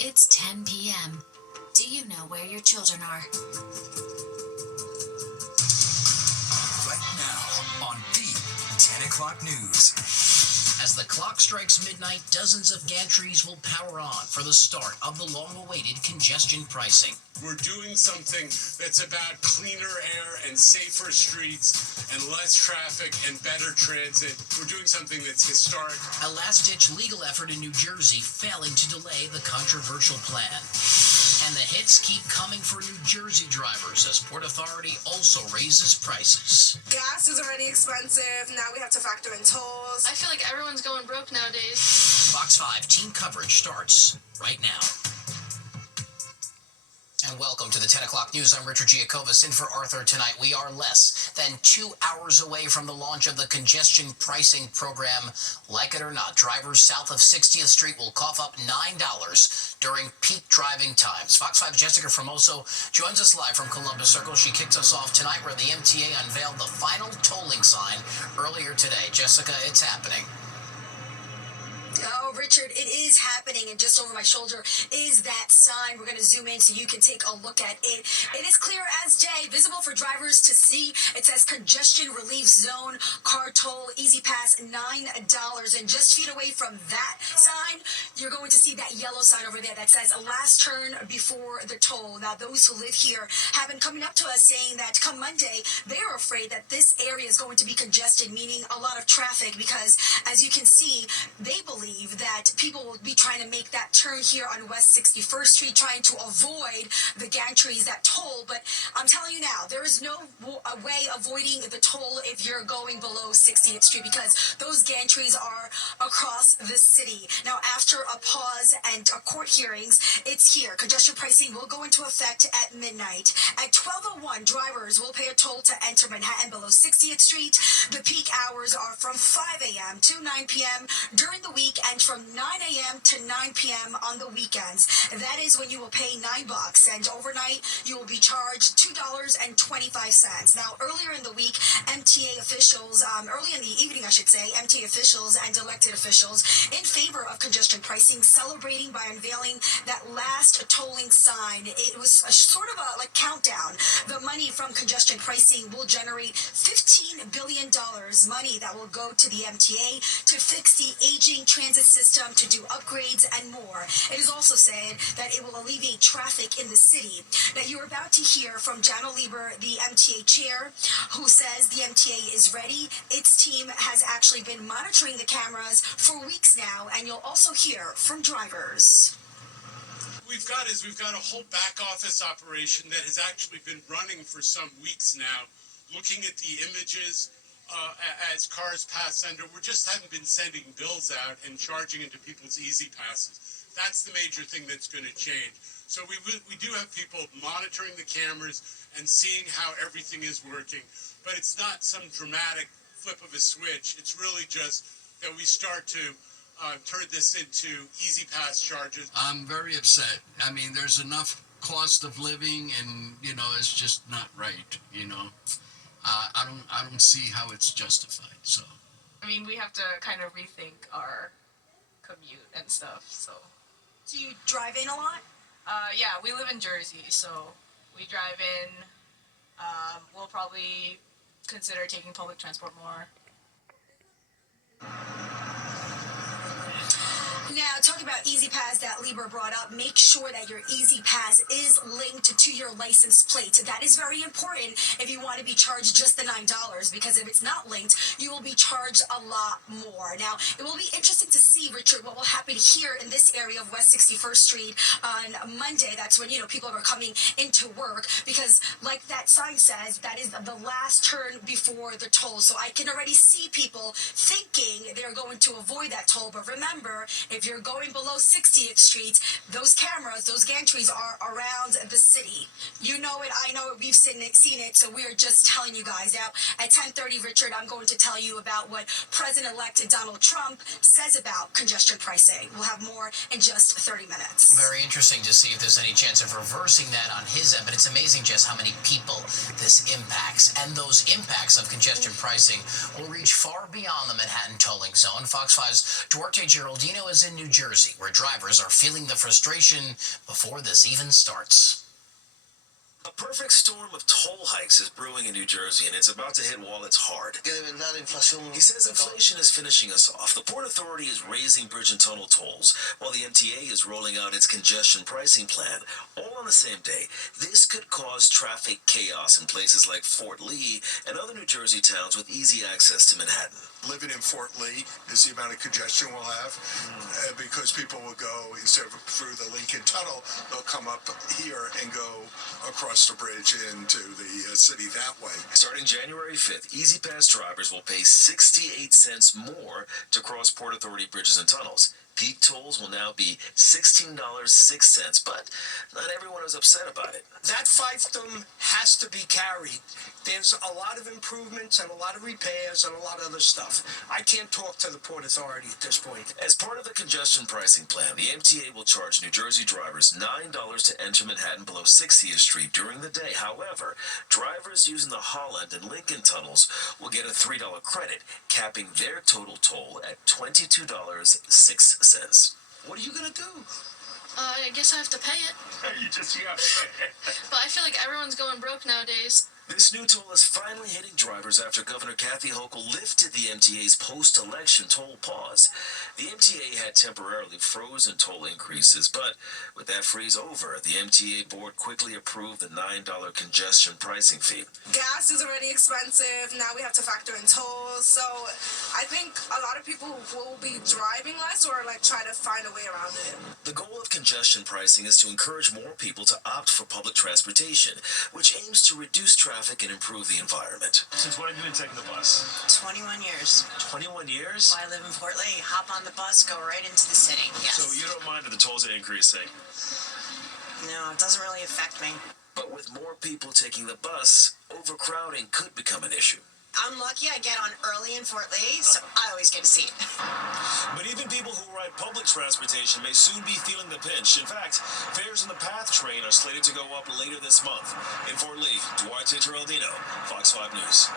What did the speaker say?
It's 10 p.m. Do you know where your children are? Right now on the 10 o'clock news. As the clock strikes midnight, dozens of gantries will power on for the start of the long-awaited congestion pricing. We're doing something that's about cleaner air and safer streets and less traffic and better transit. We're doing something that's historic. A last-ditch legal effort in New Jersey failing to delay the controversial plan. And the hits keep coming for New Jersey drivers as Port Authority also raises prices. Gas is already expensive. Now we have to factor in tolls. I feel like everyone's going broke nowadays. Fox 5 team coverage starts right now. And welcome to the 10 o'clock news. I'm Richard Giacovas in for Arthur tonight. We are less than 2 hours away from the launch of the congestion pricing program. Like it or not, drivers south of 60th Street will cough up $9 during peak driving times. Fox 5's Jessica Formoso joins us live from Columbus Circle. She kicks us off tonight where the MTA unveiled the final tolling sign earlier today. Jessica, it's happening. Oh, Richard, it is happening, and just over my shoulder is that sign. We're going to zoom in so you can take a look at it. It is clear as day, visible for drivers to see. It says congestion relief zone, car toll, easy pass, $9. And just feet away from that sign, you're going to see that yellow sign over there that says last turn before the toll. Now, those who live here have been coming up to us saying that come Monday, they are afraid that this area is going to be congested, meaning a lot of traffic, because as you can see, they believe that people will be trying to make that turn here on West 61st Street, trying to avoid the gantries that toll. But I'm telling you now, there is no way avoiding the toll if you're going below 60th Street, because those gantries are across the city. Now, after a pause and court hearings, it's here. Congestion pricing will go into effect at midnight. At 12:01, drivers will pay a toll to enter Manhattan below 60th Street. The peak hours are from 5 a.m. to 9 p.m. during the week, and from 9 a.m. to 9 p.m. on the weekends. That is when you will pay $9, and overnight you will be charged $2.25. Now, earlier in the week, MTA officials, early in the evening, I should say, MTA officials and elected officials in favor of congestion pricing, celebrating by unveiling that last tolling sign. It was a sort of a countdown. The money from congestion pricing will generate $15 billion, money that will go to the MTA to fix the aging transit system, to do upgrades and more. It is also said that it will alleviate traffic in the city. Now, you're about to hear from Janno Lieber, the MTA chair, who says the MTA is ready. Its team has actually been monitoring the cameras for weeks now, and you'll also hear from drivers. We've got a whole back office operation that has actually been running for some weeks now, looking at the images as cars pass under. We just haven't been sending bills out and charging into people's easy passes. That's the major thing that's going to change. So we do have people monitoring the cameras and seeing how everything is working. But it's not some dramatic flip of a switch. It's really just that we start to turn this into easy pass charges. I'm very upset. I mean, there's enough cost of living, and it's just not right. I don't see how it's justified. So I mean, we have to kind of rethink our commute and stuff. So Do you drive in a lot? yeah, we live in Jersey, so we drive in. We'll probably consider taking public transport more. Now, talking about Easy Pass that Lieber brought up, make sure that your Easy Pass is linked to your license plate. That is very important if you want to be charged just the $9, because if it's not linked, you will be charged a lot more. Now, it will be interesting to see, Richard, what will happen here in this area of West 61st Street on Monday. That's when, people are coming into work, because like that sign says, that is the last turn before the toll. So I can already see people thinking they're going to avoid that toll. But remember, if you're going below 60th Street, those cameras, those gantries are around the city. You know it, I know it, we've seen it, so we're just telling you guys. Now, at 10:30, Richard, I'm going to tell you about what President-elect Donald Trump says about congestion pricing. We'll have more in just 30 minutes. Very interesting to see if there's any chance of reversing that on his end, but it's amazing just how many people this impacts, and those impacts of congestion pricing will reach far beyond the Manhattan tolling zone. Fox 5's Duarte Geraldino is in New Jersey, where drivers are feeling the frustration before this even starts. A perfect storm of toll hikes is brewing in New Jersey, and it's about to hit Wallets hard. He says inflation is finishing us off. The Port Authority is raising bridge and tunnel tolls, while the MTA is rolling out its congestion pricing plan, all on the same day. This could cause traffic chaos in places like Fort Lee and other New Jersey towns with easy access to Manhattan. Living in Fort Lee is the amount of congestion we'll have because people will go, instead of through the Lincoln Tunnel, they'll come up here and go across the bridge into the city that way. Starting January 5th, Easy Pass drivers will pay 68 cents more to cross Port Authority bridges and tunnels. Peak tolls will now be $16.06, but not everyone is upset about it. That fiefdom has to be carried. There's a lot of improvements and a lot of repairs and a lot of other stuff. I can't talk to the Port Authority at this point. As part of the congestion pricing plan, the MTA will charge New Jersey drivers $9 to enter Manhattan below 60th Street during the day. However, drivers using the Holland and Lincoln tunnels will get a $3 credit, capping their total toll at $22.06. What are you gonna do? I guess I have to pay it. But I feel like everyone's going broke nowadays. This new toll is finally hitting drivers after Governor Kathy Hochul lifted the MTA's post-election toll pause. The MTA had temporarily frozen toll increases, but with that freeze over, the MTA board quickly approved the $9 congestion pricing fee. Gas is already expensive. Now we have to factor in tolls. So I think a lot of people will be driving less or like try to find a way around it. The goal of congestion pricing is to encourage more people to opt for public transportation, which aims to reduce traffic and improve the environment. Since when have you been taking the bus? 21 years. 21 years? I live in Fort Lee. Hop on the bus, go right into the city. Yes. So you don't mind that the tolls are increasing? No, it doesn't really affect me. But with more people taking the bus, overcrowding could become an issue. I'm lucky I get on early in Fort Lee, so I always get a seat. But even people who ride public transportation may soon be feeling the pinch. In fact, fares on the PATH train are slated to go up later this month. In Fort Lee, Duarte Terraldino, Fox 5 News.